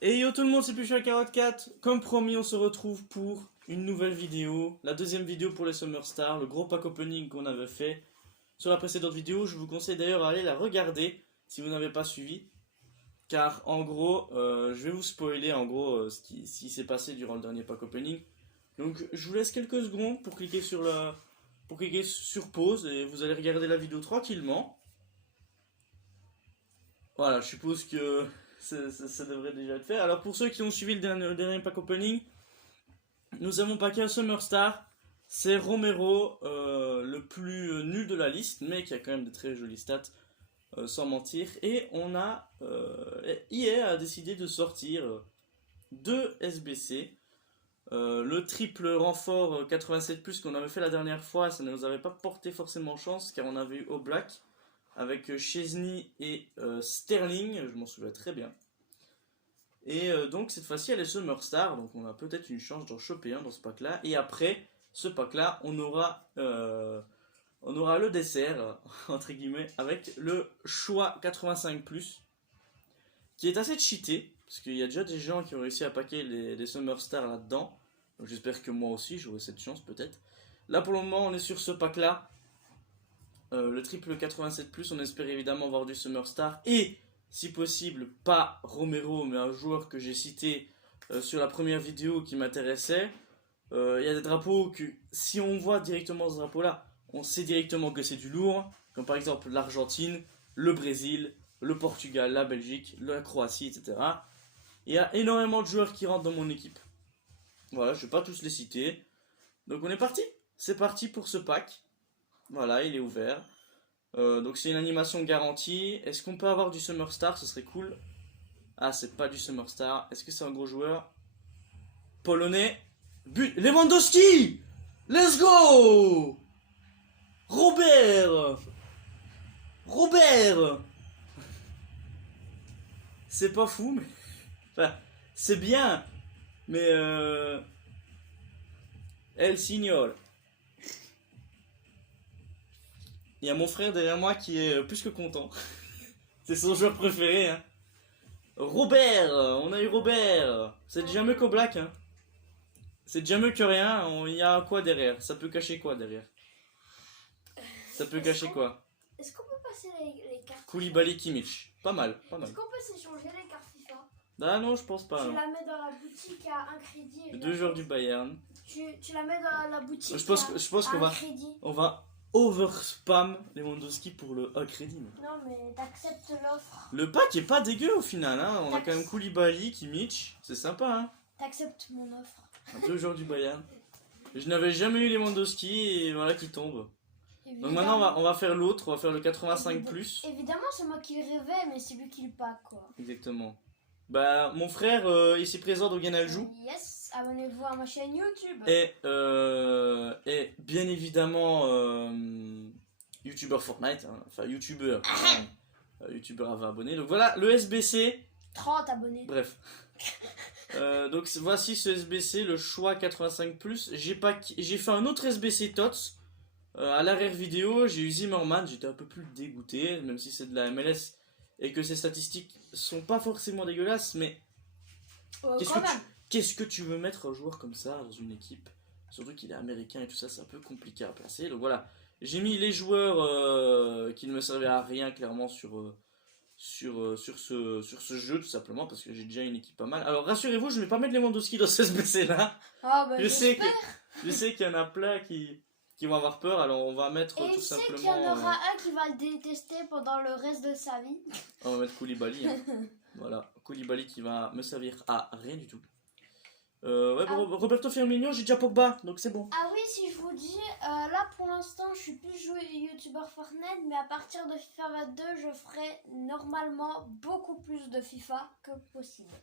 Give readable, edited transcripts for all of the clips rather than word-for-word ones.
Et yo tout le monde, c'est Pluchua44. Comme promis, on se retrouve pour une nouvelle vidéo. La deuxième vidéo pour les Summer Stars, le gros pack opening qu'on avait fait sur la précédente vidéo. Je vous conseille d'ailleurs à aller la regarder si vous n'avez pas suivi. Car en gros, je vais vous spoiler en gros ce qui s'est passé durant le dernier pack opening. Donc je vous laisse quelques secondes pour cliquer sur pause et vous allez regarder la vidéo tranquillement. Voilà, je suppose que ça devrait déjà être fait. Alors pour ceux qui ont suivi le dernier pack opening, nous avons packé un Summer Star. C'est Romero, le plus nul de la liste, mais qui a quand même de très jolies stats, sans mentir. Et on a EA a décidé de sortir deux SBC. Le triple renfort 87+ qu'on avait fait la dernière fois, ça ne nous avait pas porté forcément chance, car on avait eu Oblak avec Chesney et Sterling, je m'en souviens très bien. Et donc cette fois-ci elle est Summer Star, donc on a peut-être une chance d'en choper un dans ce pack là. Et après ce pack là, on aura le dessert, entre guillemets, avec le choix 85+, qui est assez cheaté, parce qu'il y a déjà des gens qui ont réussi à packer les Summer Stars là-dedans. Donc j'espère que moi aussi j'aurai cette chance peut-être. Là pour le moment on est sur ce pack là. Le triple 87+, on espère évidemment avoir du Summer Star. Et si possible, pas Romero, mais un joueur que j'ai cité sur la première vidéo qui m'intéressait. Il y a des drapeaux que si on voit directement ce drapeau là, on sait directement que c'est du lourd. Comme par exemple l'Argentine, le Brésil, le Portugal, la Belgique, la Croatie, etc. Il y a énormément de joueurs qui rentrent dans mon équipe. Voilà, je ne vais pas tous les citer. Donc on est parti. C'est parti pour ce pack. Voilà, il est ouvert. Donc c'est une animation garantie. Est-ce qu'on peut avoir du Summer Star? Ce serait cool. Ah, c'est pas du Summer Star. Est-ce que c'est un gros joueur? Polonais. But. Lewandowski! Let's go! Robert! Robert! C'est pas fou, mais. Enfin, c'est bien. Mais El Signor. Il y a mon frère derrière moi qui est plus que content. C'est son joueur préféré, hein. Robert! On a eu Robert! C'est déjà mieux qu'au Black, hein. C'est déjà mieux que rien. Il y a quoi derrière? Ça peut cacher quoi derrière? Ça peut cacher quoi? Est-ce qu'on peut passer les cartes Koulibaly, Kimmich. Pas mal, pas mal. Est-ce qu'on peut s'échanger les cartes FIFA? Ah non, je pense pas. Tu Non. la mets dans la boutique à un crédit. Deux joueurs du Bayern. Tu la mets dans la boutique Je pense qu'on à va, un crédit. on va over-spam Lewandowski pour le crédit. Non, mais t'acceptes l'offre. Le pack est pas dégueu au final, hein. On a quand même Koulibaly, Kimmich. C'est sympa, hein. T'acceptes mon offre. Deux joueurs du Bayern. Je n'avais jamais eu Lewandowski et voilà qui tombe. Évidemment. Donc maintenant on va faire l'autre, on va faire le 85+. Évidemment, c'est moi qui le rêvais, mais c'est lui qui le pack, quoi. Exactement. Bah mon frère ici présent donc il joue. Yes, abonnez-vous à ma chaîne YouTube. Et bien évidemment YouTuber Fortnite, hein. Enfin YouTuber. YouTuber à 20 abonnés. Donc voilà le SBC. 30 abonnés. Bref. Donc voici ce SBC, le choix 85+. J'ai fait un autre SBC TOTS. À l'arrière vidéo, j'ai eu Zimmerman, j'étais un peu plus dégoûté, même si c'est de la MLS et que ses statistiques sont pas forcément dégueulasses, mais qu'est-ce que tu veux mettre un joueur comme ça dans une équipe? Surtout qu'il est américain et tout ça, c'est un peu compliqué à placer. Donc voilà, j'ai mis les joueurs qui ne me servaient à rien clairement sur ce jeu tout simplement parce que j'ai déjà une équipe pas mal. Alors rassurez-vous, je ne vais pas mettre Lewandowski dans ce SBC là. Ah bah je sais qu'il y en a plein qui vont avoir peur, alors on va mettre et tout simplement. Et qu'il y en aura un qui va le détester pendant le reste de sa vie. On va mettre Koulibaly. Hein. Voilà, Koulibaly qui va me servir à rien du tout. Ouais, Roberto Firmino, j'ai déjà Pogba, donc c'est bon. Ah oui, si je vous dis, là pour l'instant je suis plus joué youtubeur Fortnite, mais à partir de FIFA 22, je ferai normalement beaucoup plus de FIFA que possible.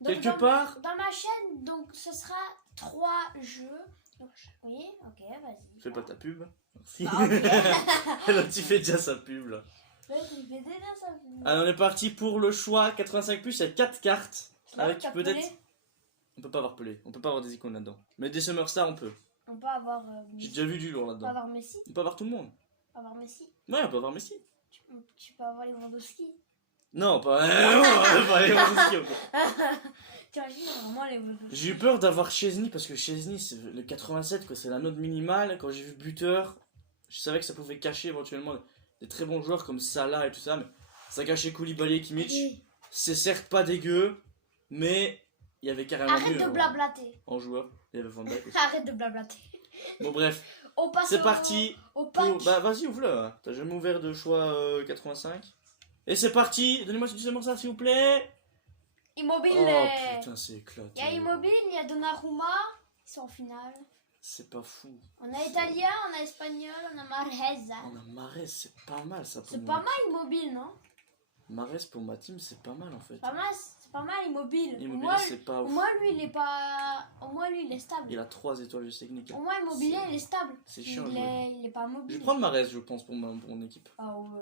Donc, quelque part. Dans ma chaîne, donc ce sera 3 jeux. Donc, oui, ok, vas-y. Fais pas ta pub. Merci. Ah, okay. Là, tu fais déjà sa pub là. Ouais, tu fais déjà sa pub. Alors on est parti pour le choix 85+, il y a 4 cartes. Avec peut-être. On peut pas avoir Pelé, on peut pas avoir des icônes là-dedans. Mais des Summer Stars on peut. On peut avoir. J'ai déjà vu du lourd là-dedans. On peut avoir Messi. On peut avoir tout le monde. On peut avoir Messi. Ouais, on peut avoir Messi. Tu peux avoir Lewandowski. Non, pas Lewandowski. T'imagines vraiment les. J'ai eu peur d'avoir Chesney parce que Chesney, c'est le 87, quoi, c'est la note minimale. Quand j'ai vu buteur, je savais que ça pouvait cacher éventuellement des très bons joueurs comme Salah et tout ça, mais ça cachait Koulibaly et Kimmich. Allez, C'est certes pas dégueu, mais il y avait carrément arrête mieux de blablater. en joueur. Il y avait Van Dijk aussi. Arrête de blablater. Bon, bref, On passe c'est parti. au pack. Bah, vas-y, ouvre-le. Hein. T'as jamais ouvert de choix 85. Et c'est parti. Donnez-moi ce deuxième ça, s'il vous plaît. Immobile. Oh putain, c'est éclaté. Il y a Immobile, il y a Donnarumma. Ils sont en finale. C'est pas fou. On a Italien, on a Espagnol, on a Marez. On a Mahrez, c'est pas mal ça pour C'est moi. pas mal Immobile, non? Mahrez pour ma team, c'est pas mal en fait. C'est pas mal Immobile. Immobilier, c'est pas Au ouf. moins lui il est pas. Au moins lui il est stable. Il a 3 étoiles de technique. Au moins Immobilier il est stable. C'est chiant. Il est pas Je mobile. vais prendre Mahrez, je pense, pour mon équipe. Ah ouais.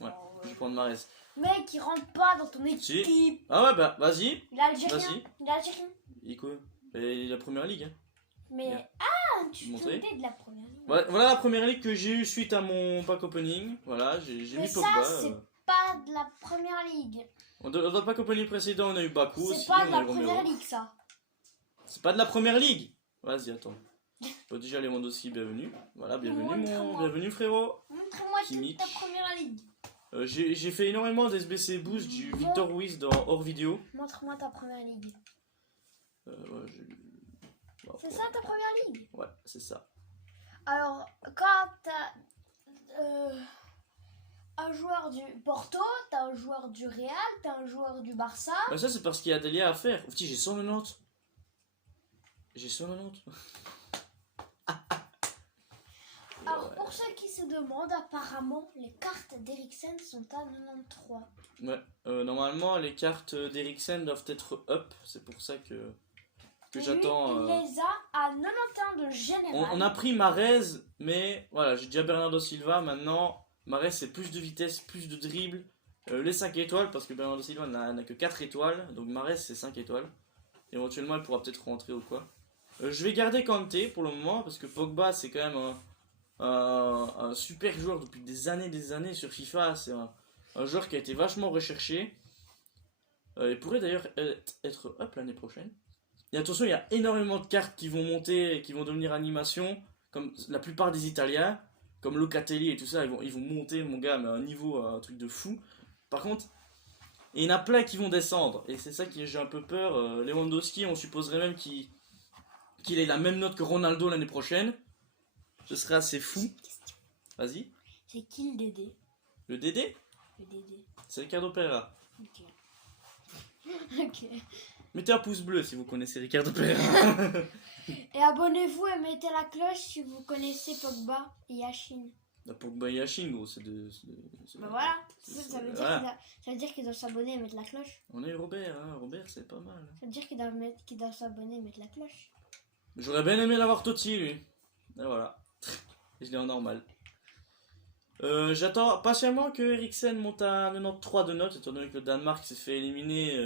Ouais, Ah je ouais. vais prendre Mahrez. Mec, il rentre pas dans ton équipe. Ah ouais, bah vas-y. Il est algérien. Vas-y. Il est algérien. Il est quoi? Et la première ligue. Hein. Mais. Bien. Ah, tu Montrer. te de la première ligue. Voilà la première ligue que j'ai eue suite à mon pack opening. Voilà, j'ai Mais mis ça, Pogba. c'est pas de la première ligue. Dans le pack opening précédent, on a eu Bakou aussi. C'est pas de on a la eu Romero. première ligue, ça. C'est pas de la première ligue. Vas-y, attends. Bon, déjà, Lewandowski, bienvenue. Voilà, Montre-moi. bienvenue frérot. Montre-moi toute Kimmich. ta première ligue. J'ai fait énormément d'SBC Boost du Victor Ruiz dans hors vidéo. Montre-moi ta première ligue. Ouais, bon, C'est ça ta première ligue? Ouais, c'est ça. Alors, quand t'as un joueur du Porto, t'as un joueur du Real, t'as un joueur du Barça. Mais ça, c'est parce qu'il y a des liens à faire. Oh, petit, j'ai 190. J'ai 190. Alors, Ouais. pour ceux qui se demandent, apparemment, les cartes d'Eriksen sont à 93. Ouais, normalement, les cartes d'Eriksen doivent être up. C'est pour ça que Et j'attends. lui, il les a à 91 de général. On a pris Mahrez, mais voilà, j'ai déjà Bernardo Silva. Maintenant, Mahrez, c'est plus de vitesse, plus de dribble. Les 5 étoiles, parce que Bernardo Silva n'a que 4 étoiles. Donc Mahrez, c'est 5 étoiles. Éventuellement, il pourra peut-être rentrer ou quoi. Je vais garder Kanté pour le moment, parce que Pogba, c'est quand même un super joueur depuis des années sur FIFA. C'est un joueur qui a été vachement recherché. Il pourrait d'ailleurs être up l'année prochaine. Et attention, il y a énormément de cartes qui vont monter et qui vont devenir animation, comme la plupart des Italiens, comme Locatelli et tout ça, ils vont monter, mon gars, mais à un niveau, un truc de fou. Par contre, il y en a plein qui vont descendre, et c'est ça qui j'ai un peu peur. Lewandowski, on supposerait même qu'il ait la même note que Ronaldo l'année prochaine. Ce serait assez fou. Vas-y. C'est qui le Dédé? Le Dédé, Le Dédé. c'est Ricardo Pereira. Ok. Ok. Mettez un pouce bleu si vous connaissez Ricardo Pereira. Et abonnez-vous et mettez la cloche si vous connaissez Pogba et Yashin. Pogba et Yashin, gros, c'est Bah voilà, c'est- ça veut dire voilà. ça veut dire qu'ils doivent s'abonner et mettre la cloche. On a eu Robert, hein. Robert, c'est pas mal. Ça veut dire qu'ils doivent s'abonner et mettre la cloche. J'aurais bien aimé l'avoir Totti, lui. Et voilà. Je l'ai en normal. J'attends patiemment que Eriksen monte à 93 de notes, étant donné que le Danemark s'est fait éliminer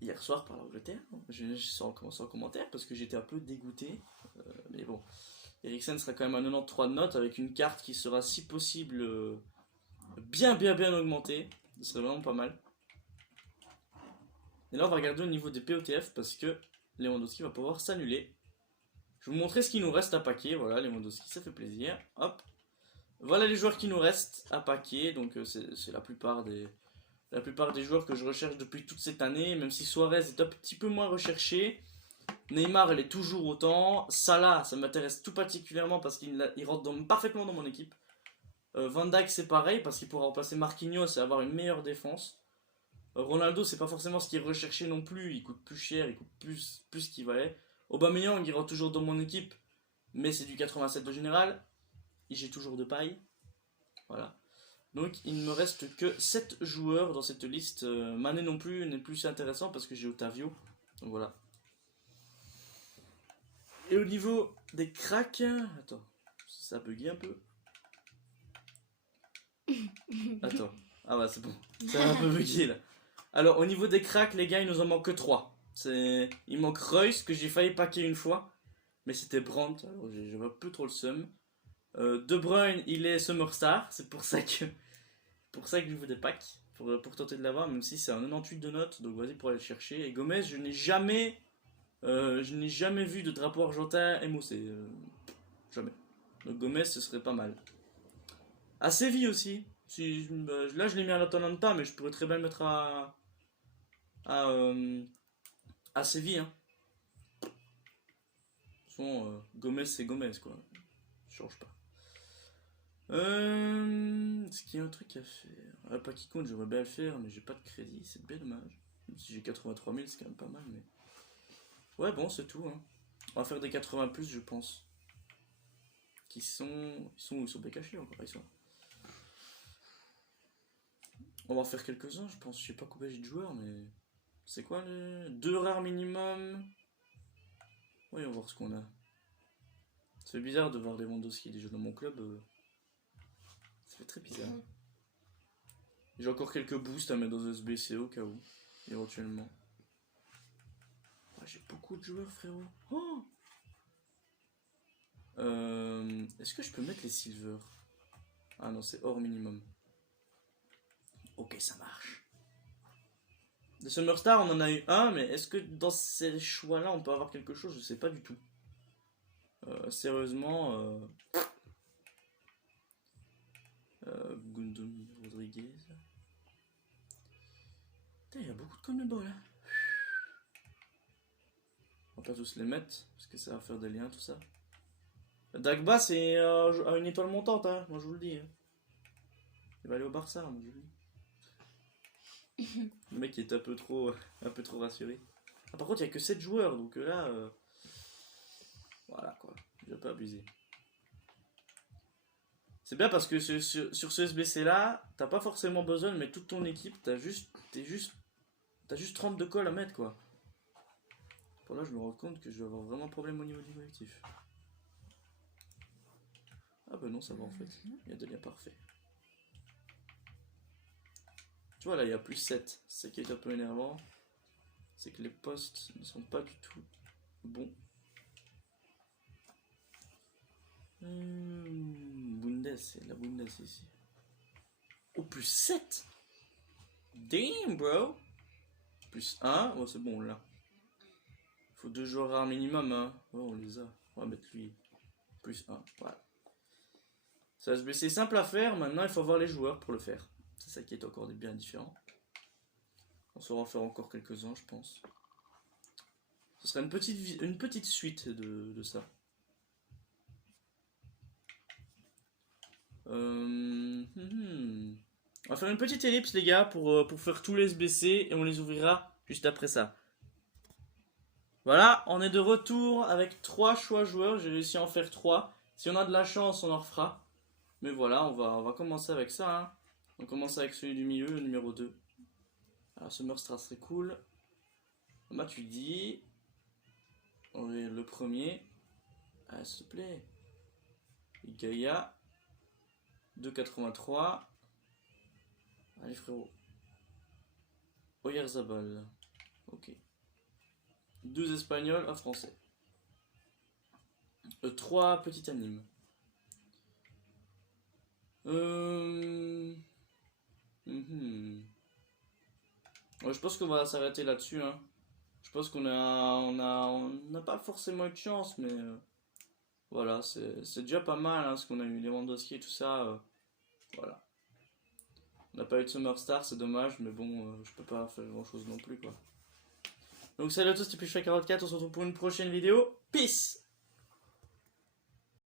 hier soir par l'Angleterre. Je commencer en commentaire parce que j'étais un peu dégoûté. Mais bon, Eriksen sera quand même à 93 de notes avec une carte qui sera si possible bien augmentée. Ce serait vraiment pas mal. Et là, on va regarder au niveau des POTF parce que Lewandowski va pouvoir s'annuler. Je vais vous montrer ce qui nous reste à paquer. Voilà, Lewandowski, ça fait plaisir. Hop. Voilà les joueurs qui nous restent à paquer. Donc, c'est la plupart des joueurs que je recherche depuis toute cette année. Même si Suarez est un petit peu moins recherché. Neymar, il est toujours autant. Salah, ça m'intéresse tout particulièrement parce qu'il rentre parfaitement dans mon équipe. Van Dijk, c'est pareil parce qu'il pourra remplacer Marquinhos et avoir une meilleure défense. Ronaldo, c'est pas forcément ce qui est recherché non plus. Il coûte plus cher, il coûte plus ce qu'il valait. Aubameyang, il rentre toujours dans mon équipe, mais c'est du 87 de général. Et j'ai toujours de paille. Voilà. Donc il ne me reste que 7 joueurs dans cette liste. Mané non plus n'est plus intéressant parce que j'ai Otavio. Donc voilà. Et au niveau des cracks... Attends, ça a bugué un peu. Attends. Ah ouais, c'est bon. Ça a un peu bugué là. Alors au niveau des cracks, les gars, il nous en manque que 3. Il manque Reus que j'ai failli paquer une fois, mais c'était Brandt, alors j'avais un peu trop le seum. De Bruyne, il est Summer Star, c'est pour ça pour ça que je vous des packs, pour tenter de l'avoir, même si c'est un 98 de notes, donc vas-y pour aller le chercher. Et Gomez, je n'ai jamais vu de drapeau argentin MOC. Jamais. Donc Gomez, ce serait pas mal. À Séville aussi. Si, là, je l'ai mis à l'Atalanta, mais je pourrais très bien le mettre à Séville. Hein. De toute façon, Gomez, c'est Gomez, quoi. Je change pas. Est-ce qu'il y a un truc à faire? Pas qui compte, j'aimerais bien le faire, mais j'ai pas de crédit, c'est bien dommage. Même si j'ai 83 000, c'est quand même pas mal, mais. Ouais, bon, c'est tout. Hein. On va faire des 80 plus, je pense. Ils sont bien cachés encore, ils sont. On va en faire quelques-uns, je pense. Je sais pas combien j'ai de joueurs, mais. C'est quoi les. 2 rares minimum. Oui, on va voir ce qu'on a. C'est bizarre de voir Lewandowski déjà dans mon club. Ça fait très bizarre. J'ai encore quelques boosts à mettre dans SBC au cas où, éventuellement. Ah, j'ai beaucoup de joueurs, frérot. Oh Est-ce que je peux mettre les silver? Ah non, c'est hors minimum. Ok, ça marche. De Summer Star, on en a eu un, mais est-ce que dans ces choix-là, on peut avoir quelque chose? Je sais pas du tout. Sérieusement, Gundon Rodriguez. Putain, il y a beaucoup de Conmebol là. On va pas tous les mettre, parce que ça va faire des liens, tout ça. Dagba, c'est une étoile montante, hein, moi je vous le dis. Hein. Il va aller au Barça, moi je vous le dis. Le mec est un peu trop rassuré. Ah, par contre, il n'y a que 7 joueurs, donc là, voilà quoi, je vais pas abuser. C'est bien parce que sur ce SBC là, t'as pas forcément besoin de mettre toute ton équipe, t'as juste 30 de colle à mettre quoi. Pour là, je me rends compte que je vais avoir vraiment un problème au niveau du collectif. Ah bah non, ça va en fait, il y a des liens parfaits. Tu vois là, il y a plus 7, c'est ce qui est un peu énervant. C'est que les postes ne sont pas du tout bons. Bundes, c'est la Bundes ici. Oh, plus 7! Damn, bro! Plus 1, oh, c'est bon là. Il faut 2 joueurs rares minimum, hein. Oh, on les a. On va mettre lui. Plus 1, voilà. Ça c'est simple à faire, maintenant il faut avoir les joueurs pour le faire. C'est ça qui est encore bien différent. On saura en faire encore quelques-uns, je pense. Ce sera une petite suite de ça. On va faire une petite ellipse les gars pour faire tous les SBC et on les ouvrira juste après ça. Voilà, on est de retour avec 3 choix joueurs, j'ai réussi à en faire 3. Si on a de la chance, on en refera. Mais voilà, on va commencer avec ça. Hein. On commence avec celui du milieu, le numéro 2. Alors, Summer Star serait cool. Matuidi. On est le premier. Ah, s'il te plaît. Gaïa. 2,83. Allez, frérot. Oyarzabal. Ok. 12 espagnols, un français. 3 petits animes. Ouais, je pense qu'on va s'arrêter là-dessus. Hein. Je pense qu'on n'a pas forcément eu de chance, mais voilà, c'est déjà pas mal hein, ce qu'on a eu, Lewandowski et tout ça. Voilà. On n'a pas eu de Summer Star, c'est dommage, mais bon, je peux pas faire grand chose non plus quoi. Donc salut à tous, c'était Pushfly44, on se retrouve pour une prochaine vidéo. Peace!